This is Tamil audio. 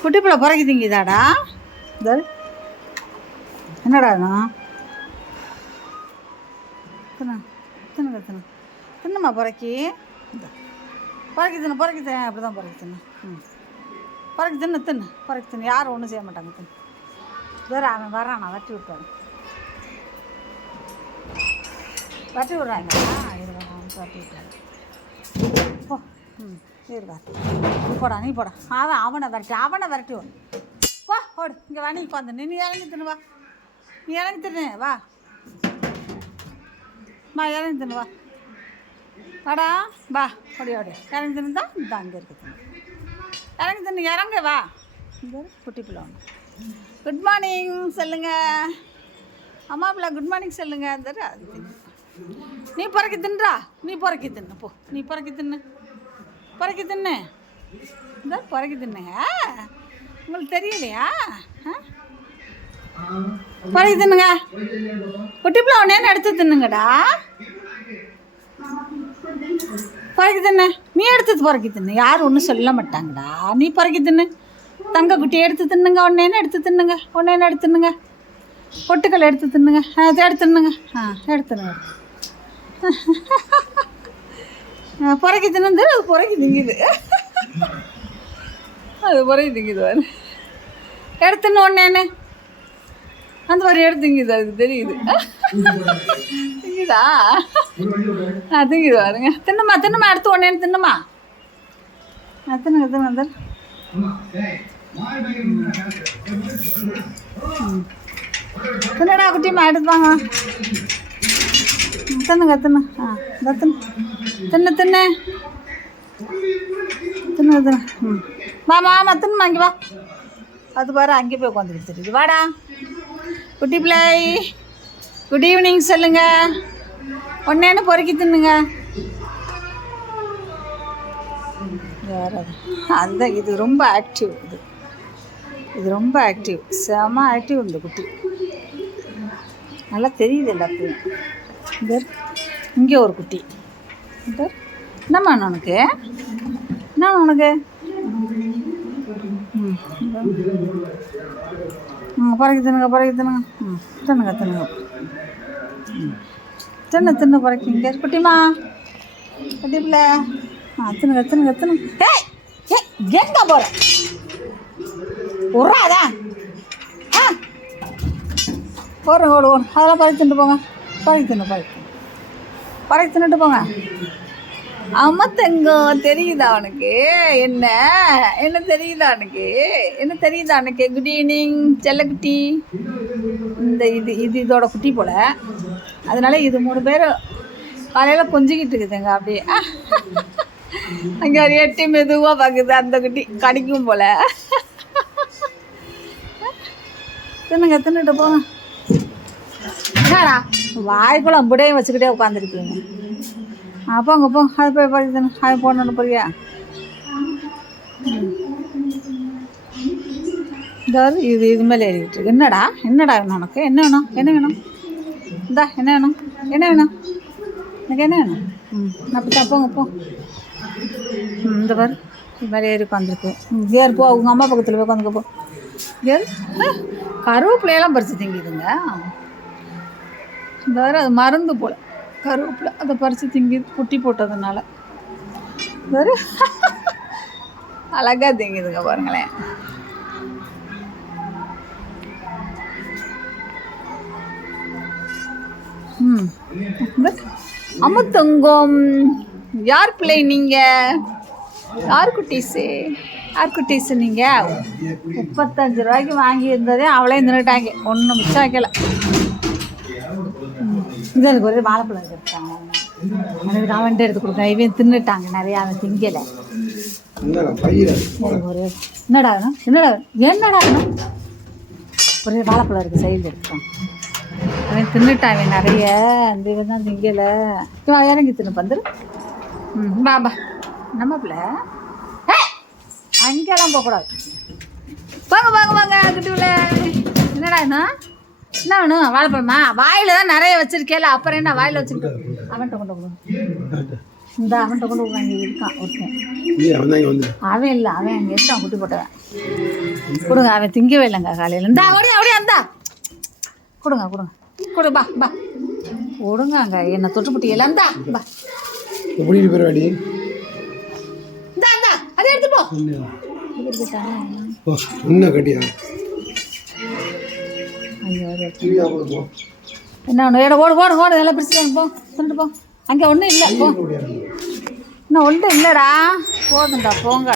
குட்டி பிள்ளை பிறகுதிங்கதாடா என்னடா தின்னுமா பிறக்கி பிறக்கி தின்னு அப்படி தான் பிறக்கி தின்னு பிறக்கி தின்னு யாரும் ஒன்றும் செய்ய மாட்டாங்க தின்னு வேறு அவன் வரான் நான் வட்டி விட்டுவாங்க வட்டி விட்றாங்க வட்டி விட்டாங்க ஓ போடா நீ போடா அவனை விரட்டி வா போடு இங்கே வா நீ உட்காந்து நீ இறங்கி தின்னு வா நீ இறங்கி தின்னு வா இறங்கி தின்னு வா வாடா வா ஓடி இறங்கி தின்னு தான் இந்த அங்கே இருக்கு தின்னு இறங்கி தின்னு இறங்க வா இந்த குட்டி பிள்ளை ஒன்று குட் மார்னிங் சொல்லுங்க அம்மா பிள்ளை குட் மார்னிங் சொல்லுங்க அந்த அது தின்னு நீ பிறக்கி தின்றா நீ பிறக்கி தின்னு போ நீ பிறக்கி தின்னு இந்த பிறக்கி தின்னுங்க உங்களுக்கு தெரியலையா பிறக்கி தின்னுங்க குட்டிப்பிள்ள ஒன்னேன்னு எடுத்து தின்னுங்கடா பிறக்கி தின்னு நீ எடுத்து பிறக்கி தின்னு யாரும் ஒன்றும் சொல்ல மாட்டாங்கடா நீ பிறக்கி தின்னு தங்க குட்டி எடுத்து தின்னுங்க ஒன்னேன்னு எடுத்து தின்னுங்க ஒன்னேன்னு எடுத்து தின்னுங்க பொட்டுக்கல் எடுத்து தின்னுங்க அதை எடுத்து தின்னுங்க எடுத்துனுங்க பிறக்கி தின்னு அது பிறக்கி திங்குது அது பிறக்கி திங்குது அது எடுத்துன்னு ஒன்னேன்னு அந்த மாதிரி எடுத்து திங்குது அதுக்கு தெரியுது திங்குதா திங்குது பாருங்க தின்னுமா எடுத்து ஒன்னேன்னு தின்னுமா தின்னுங்க தின்னடா குட்டிமா எடுத்துவாங்க தின்னுங்க தின்னு வாமா தின்னுமா அங்கே வா அது பாரு அங்கே போய் உட்காந்துக்கிட்டு தெரியுது வாடா குட்டி பிள்ளை குட் ஈவினிங் சொல்லுங்க ஒன்னேன்னு பொறுக்கி தின்னுங்க வேறு அதுதான் இது ரொம்ப ஆக்டிவ் இது ரொம்ப ஆக்டிவ் செம ஆக்டிவ் இந்த குட்டி நல்லா தெரியுது எல்லாத்தையும் இங்கே ஒரு குட்டி என்னம்மா உனக்கு என்ன உனக்கு பிறகு தின்னுங்க தின்னு பிறகு இங்கே குட்டிமா குட்டிப்பில்ல தின்னுங்க எங்க போற உர்றாதான் போடுறேன் ஓடுவோம் அதெல்லாம் பறக்க தின்ட்டு போங்க பறக்க தின்னுட்டு போங்க அம்மா தங்கம் தெரியுதா அவனுக்கு என்ன தெரியுதா அவனுக்கு குட் ஈவினிங் செல்லக்குட்டி இந்த இது இதோட குட்டி போல் அதனால இது 3 பேர் காலையில் கொஞ்சிக்கிட்டு இருக்குதுங்க அப்படியே அங்கே ஒரு எட்டி மெதுவாக பார்க்குது அந்த குட்டி கடிக்கும் போல் தின்னுட்டு போங்க என்னடா வாய்க்குள்ள அம்புடையும் வச்சுக்கிட்டே உட்காந்துருக்கீங்க போங்க அது போய் படிக்கணும் அது போடணும் புரியா இது மேலே ஏறிக்கிட்டு இருக்கு என்னடா வேணும் உனக்கு என்ன வேணும் இந்தா என்ன வேணும் எனக்கு என்ன வேணும் அப்படித்தான் போங்க இந்த பாரு இது மாதிரி ஏறி உட்காந்துருக்கு ஏறு போ உங்கள் அம்மா பக்கத்தில் போய் உட்காந்துக்க போ ஏறு கருவேப்பிலையெல்லாம் பறித்து திங்கிதுங்க இந்த வேறு அது மருந்து போல் கருவேப்பிலை அதை பறித்து திங்கிது குட்டி போட்டதுனால வேறு அழகாக திங்குதுங்க பாருங்களேன் அமுத்தங்கம் யார் பிள்ளை நீங்கள் யார் குட்டீஸு நீங்கள் 35 ரூபாய்க்கு வாங்கி இருந்ததே அவளே நின்றுட்டாங்க ஒன்றும் மிச்சம் வைக்கல இதுக்கு ஒரே வாழைப்பழம் எடுத்துட்டாங்க எனக்கு அவன்ட்டு எடுத்து கொடுத்தேன் இவன் தின்னுட்டாங்க நிறையா அவன் திங்கலை ஒரு என்னடா வேணும் ஒரே வாழைப்பழம் இருக்குது சைடில் எடுத்துட்டான் அவன் தின்னுட்டான் அவன் நிறைய அந்த இவன் தான் திங்கலை இவன் இறங்கி தின்னு வந்துரு பாபா நம்ம பிள்ளை அங்கெல்லாம் போகக்கூடாது வாங்க குட்டிவில் என்னடா என்ன வேணும் வாழைப்பழமா வாயில் தான் நிறைய வச்சுருக்கேல அப்புறம் என்ன வாயில் வச்சுக்கிட்டு அவன்கிட்ட கொண்டு இந்த அவன்கிட்ட கொண்டு அங்கே இருக்கான் ஒருத்தன். அவன் தான் இங்கே வந்து அவன் இல்லை, அவன் அங்கே இருக்கான், குட்டி போட்டவன். கொடுங்க, அவன் திங்கவே இல்லைங்க காலையில். இந்தா அப்படியே அப்படியே அந்தா கொடுங்க கொடுங்க கொடு பா பா கொடுங்க. அங்கே என்னை தொட்டுப்பட்டி எல்லாம் இந்தா பா எப்படி பேர் வாடி இந்தா இந்தா அதை எடுத்து போ. இன்னும் கட்டியா ஐயோ என்ன ஒன்று ஓடு ஓடு ஓடு நல்லா பிரிச்சுட்டு போ சொல்லிட்டு போ. அங்கே ஒன்றும் இல்லை போ, இன்னும் ஒன்றும் இல்லைடா, போதும்டா போங்க.